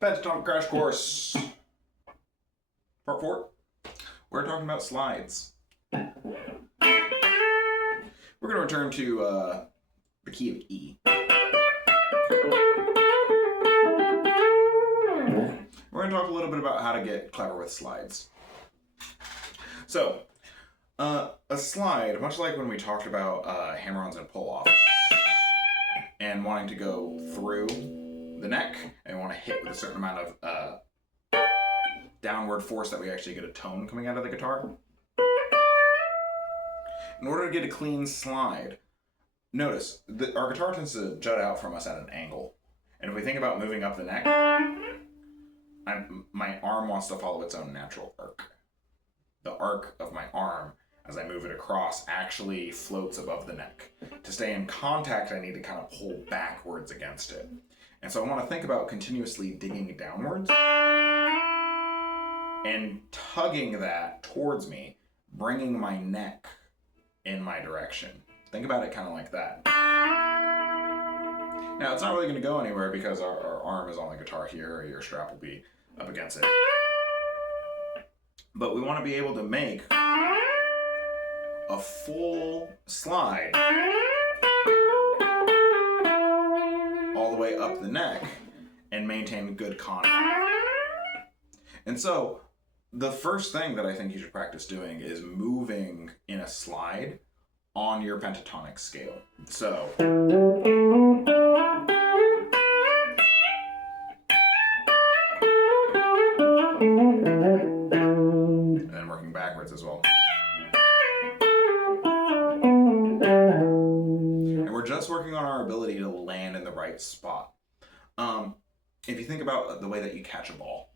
Pentatonic Crash Course, Part 4. We're talking about slides. We're going to return to the key of E. We're going to talk a little bit about how to get clever with slides. So, a slide, much like when we talked about hammer-ons and pull-offs, and wanting to go through the neck, and want to hit with a certain amount of downward force that we actually get a tone coming out of the guitar. In order to get a clean slide, notice that our guitar tends to jut out from us at an angle. And if we think about moving up the neck, my arm wants to follow its own natural arc. The arc of my arm, as I move it across, actually floats above the neck. To stay in contact, I need to kind of pull backwards against it. And so I want to think about continuously digging downwards and tugging that towards me, bringing my neck in my direction. Think about it kind of like that. Now, it's not really going to go anywhere because our arm is on the guitar here, or your strap will be up against it. But we want to be able to make a full slide all the way up the neck and maintain good contact. And so, the first thing that I think you should practice doing is moving in a slide on your pentatonic scale. So, and then working backwards as well. And we're just working on our ability to land in the right spot. If you think about the way that you catch a ball,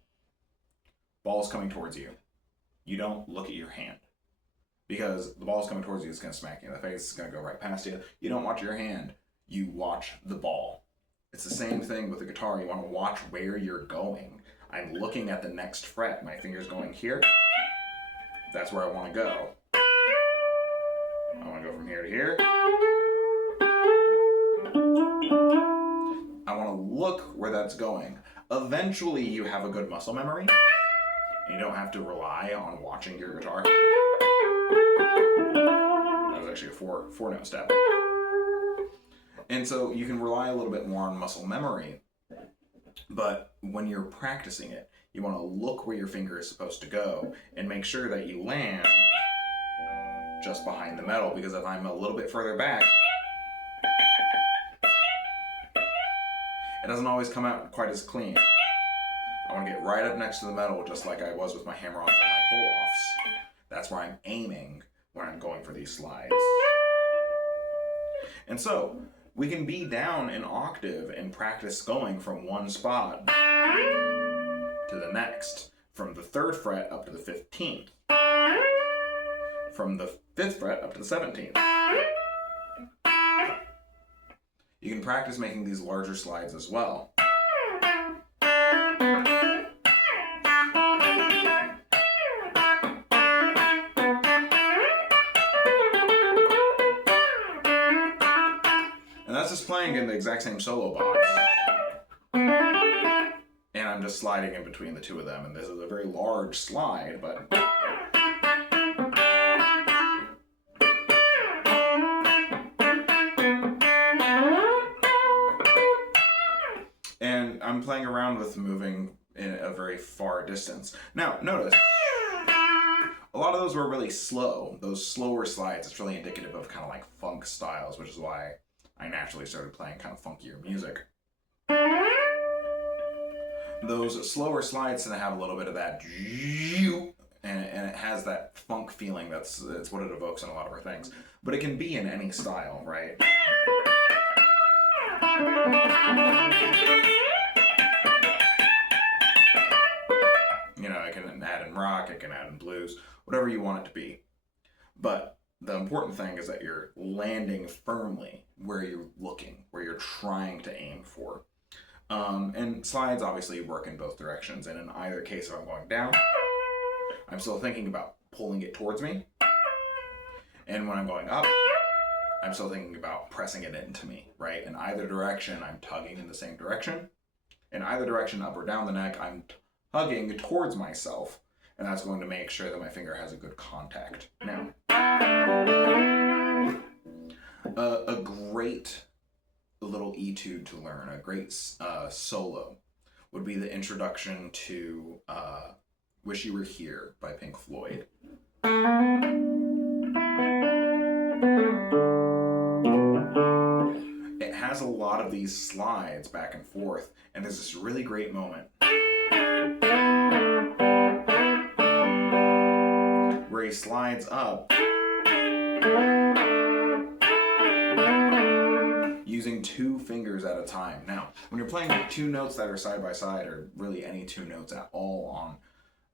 ball is coming towards you. You don't look at your hand. Because the ball is coming towards you, it's going to smack you in the face, it's going to go right past you. You don't watch your hand, you watch the ball. It's the same thing with the guitar. You want to watch where you're going. I'm looking at the next fret. My finger's going here. That's where I want to go. I want to go from here to here. I want to look where that's going. Eventually, you have a good muscle memory. And you don't have to rely on watching your guitar. That was actually a four-note step. And so you can rely a little bit more on muscle memory. But when you're practicing it, you want to look where your finger is supposed to go and make sure that you land just behind the metal, because if I'm a little bit further back, it doesn't always come out quite as clean. I want to get right up next to the metal, just like I was with my hammer-ons and my pull-offs. That's where I'm aiming when I'm going for these slides. And so, we can be down an octave and practice going from one spot to the next, from the 3rd fret up to the 15th, from the 5th fret up to the 17th. You can practice making these larger slides as well. And that's just playing in the exact same solo box. And I'm just sliding in between the two of them. And this is a very large slide, but... And I'm playing around with moving in a very far distance. Now, notice, a lot of those were really slow. Those slower slides, it's really indicative of kind of like funk styles, which is why I naturally started playing kind of funkier music. Those slower slides tend to have a little bit of that, and it has that funk feeling. That's what it evokes in a lot of our things. But it can be in any style, right? You know, I can add in rock, I can add in blues, whatever you want it to be. But the important thing is that you're landing firmly where you're looking, where you're trying to aim for. And slides obviously work in both directions, and in either case, if I'm going down, I'm still thinking about pulling it towards me. And when I'm going up, I'm still thinking about pressing it into me, right? In either direction, I'm tugging in the same direction. in either direction, up or down the neck, I'm hugging towards myself, and that's going to make sure that my finger has a good contact. Now, a great little etude to learn, a great solo, would be the introduction to Wish You Were Here by Pink Floyd. It has a lot of these slides back and forth, and there's this really great moment where he slides up using 2 fingers at a time. Now, when you're playing 2 notes that are side by side, or really any 2 notes at all on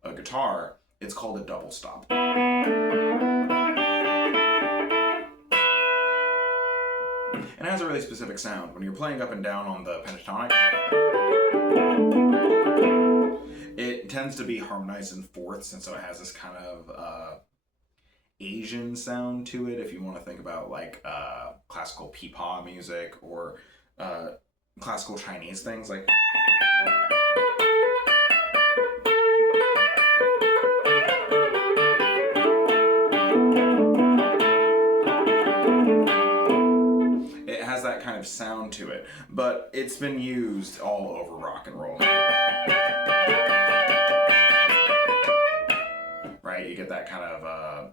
a guitar, it's called a double stop. And it has a really specific sound. When you're playing up and down on the pentatonic, it tends to be harmonized in fourths, and so it has this kind of Asian sound to it, if you want to think about like classical peepaw music or classical Chinese things like. It has that kind of sound to it, but it's been used all over rock and roll. Right, you get that kind of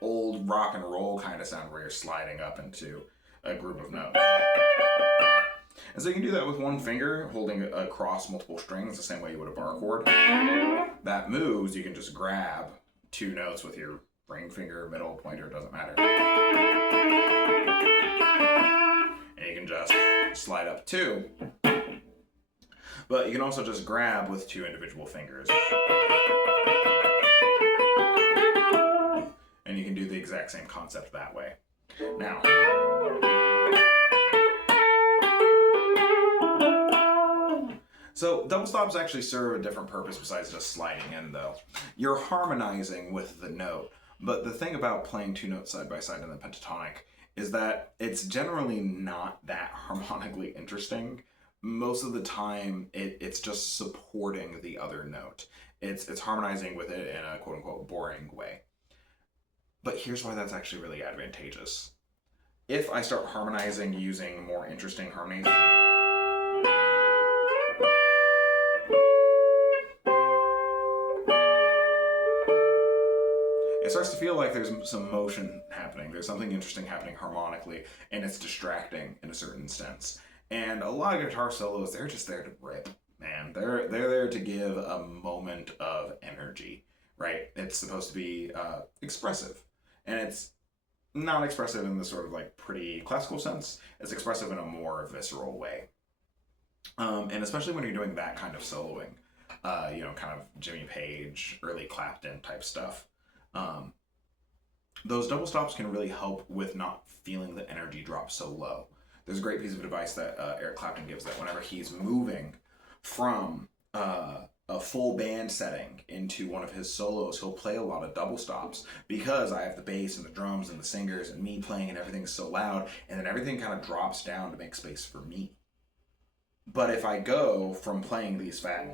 old rock and roll kind of sound where you're sliding up into a group of notes. And so you can do that with 1 finger, holding across multiple strings the same way you would a bar chord. That moves, you can just grab 2 notes with your ring finger, middle, pointer, doesn't matter. And you can just slide up 2. But you can also just grab with 2 individual fingers. And you can do the exact same concept that way. Now, so double stops actually serve a different purpose besides just sliding in, though. You're harmonizing with the note, but the thing about playing 2 notes side by side in the pentatonic is that it's generally not that harmonically interesting. Most of the time, it's just supporting the other note. It's harmonizing with it in a quote-unquote boring way. But here's why that's actually really advantageous. If I start harmonizing using more interesting harmonies, it starts to feel like there's some motion happening. There's something interesting happening harmonically, and it's distracting in a certain sense. And a lot of guitar solos, they're just there to rip, man. They're there to give a moment of energy, right? It's supposed to be expressive. And it's not expressive in the sort of like pretty classical sense. It's expressive in a more visceral way. And especially when you're doing that kind of soloing, kind of Jimmy Page, early Clapton type stuff. Those double stops can really help with not feeling the energy drop so low. There's a great piece of advice that Eric Clapton gives that whenever he's moving from a full band setting into one of his solos, he'll play a lot of double stops because I have the bass and the drums and the singers and me playing and everything's so loud, and then everything kind of drops down to make space for me. But if I go from playing these fat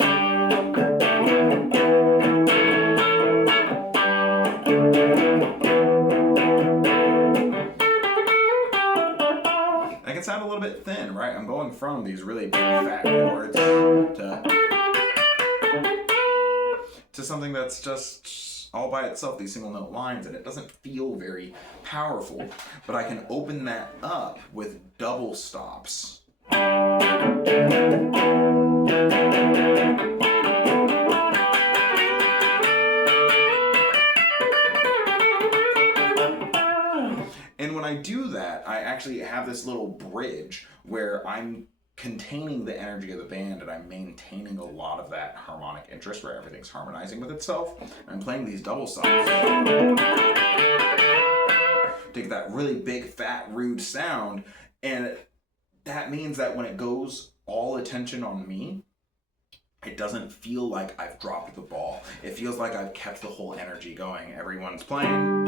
I can sound a little bit thin, right? I'm going from these really big fat chords to something that's just all by itself, these single note lines, and it doesn't feel very powerful. But I can open that up with double stops. And when I do that, I actually have this little bridge where I'm containing the energy of the band and I'm maintaining a lot of that harmonic interest where everything's harmonizing with itself. And I'm playing these double stops to get that really big, fat, rude sound. And that means that when it goes all attention on me, it doesn't feel like I've dropped the ball. It feels like I've kept the whole energy going. Everyone's playing.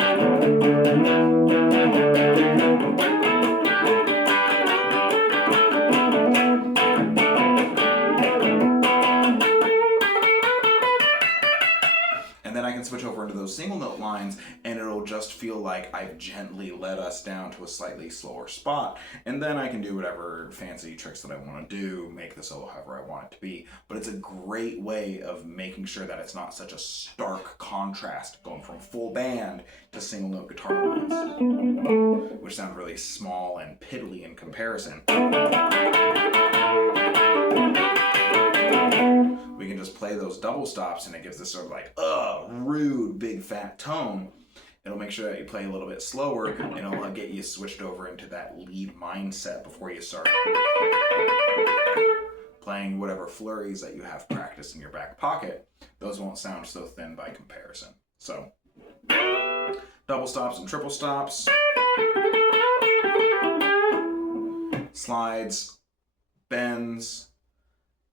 those single note lines, and it'll just feel like I've gently led us down to a slightly slower spot. And then I can do whatever fancy tricks that I want to do, make the solo however I want it to be. But it's a great way of making sure that it's not such a stark contrast going from full band to single note guitar lines, which sound really small and piddly in comparison. We can just play those double stops and it gives this sort of like, rude, big, fat tone. It'll make sure that you play a little bit slower, and it'll get you switched over into that lead mindset before you start playing whatever flurries that you have practiced in your back pocket. Those won't sound so thin by comparison. So, double stops and triple stops, slides, bends,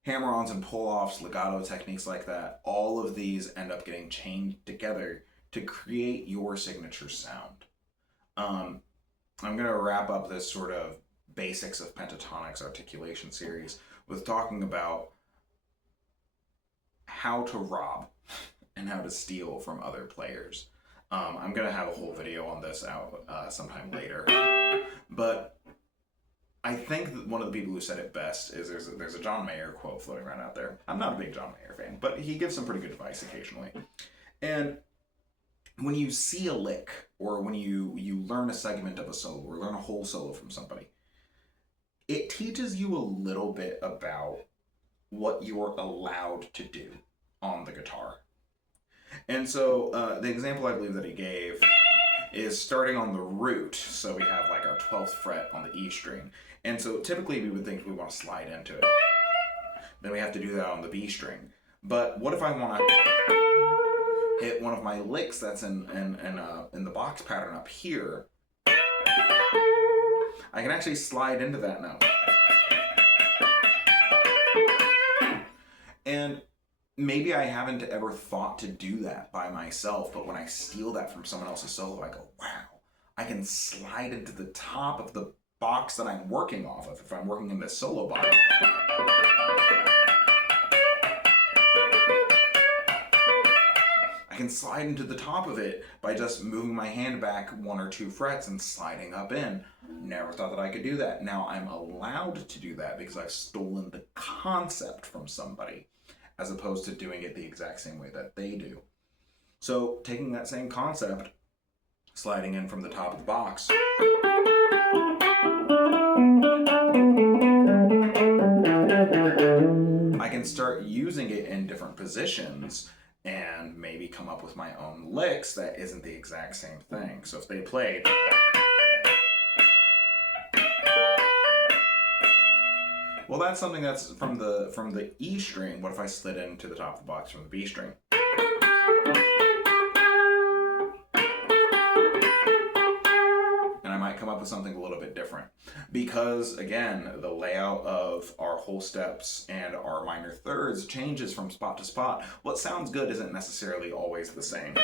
hammer-ons and pull-offs, legato techniques like that, all of these end up getting chained together to create your signature sound. I'm going to wrap up this sort of basics of Pentatonics articulation series with talking about how to rob and how to steal from other players. I'm going to have a whole video on this out sometime later. But I think that one of the people who said it best is there's a John Mayer quote floating around out there. I'm not a big John Mayer fan, but he gives some pretty good advice occasionally. And when you see a lick, or when you learn a segment of a solo, or learn a whole solo from somebody, it teaches you a little bit about what you're allowed to do on the guitar. And so the example I believe that he gave is starting on the root. So we have like our 12th fret on the E string. And so typically we would think we want to slide into it. Then we have to do that on the B string. But what if I want to hit one of my licks that's in the box pattern up here? I can actually slide into that note. And maybe I haven't ever thought to do that by myself, but when I steal that from someone else's solo, I go, wow, I can slide into the top of the box that I'm working off of if I'm working in this solo box. I can slide into the top of it by just moving my hand back 1 or 2 frets and sliding up in. Never thought that I could do that. Now I'm allowed to do that because I've stolen the concept from somebody, as opposed to doing it the exact same way that they do. So taking that same concept, sliding in from the top of the box, I can start using it in different positions and maybe come up with my own licks that isn't the exact same thing. So if they played, well, that's something that's from the E string. What if I slid into the top of the box from the B string? And I might come up with something a little bit different. Because, again, the layout of our whole steps and our minor thirds changes from spot to spot. What sounds good isn't necessarily always the same.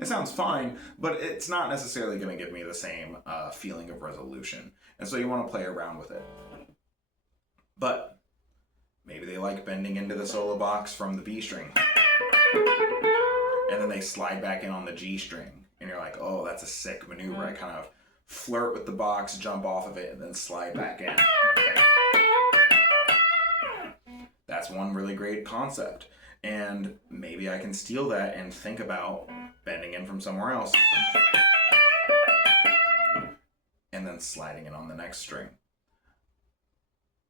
It sounds fine, but it's not necessarily going to give me the same feeling of resolution. And so you want to play around with it. But maybe they like bending into the solo box from the B string. And then they slide back in on the G string. And you're like, oh, that's a sick maneuver. I kind of flirt with the box, jump off of it, and then slide back in. That's one really great concept. And maybe I can steal that and think about bending in from somewhere else. And then sliding in on the next string.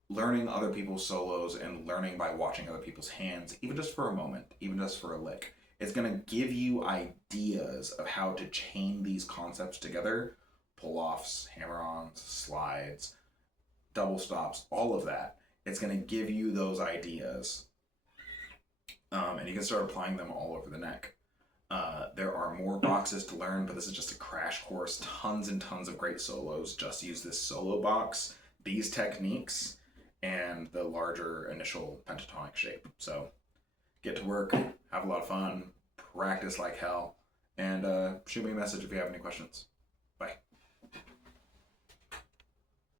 Learning other people's solos and learning by watching other people's hands, even just for a moment, even just for a lick, it's going to give you ideas of how to chain these concepts together. Pull-offs, hammer-ons, slides, double stops, all of that. It's going to give you those ideas. And you can start applying them all over the neck. There are more boxes to learn, but this is just a crash course. Tons and tons of great solos. Just use this solo box, these techniques, and the larger initial pentatonic shape. So get to work, have a lot of fun, practice like hell, and shoot me a message if you have any questions.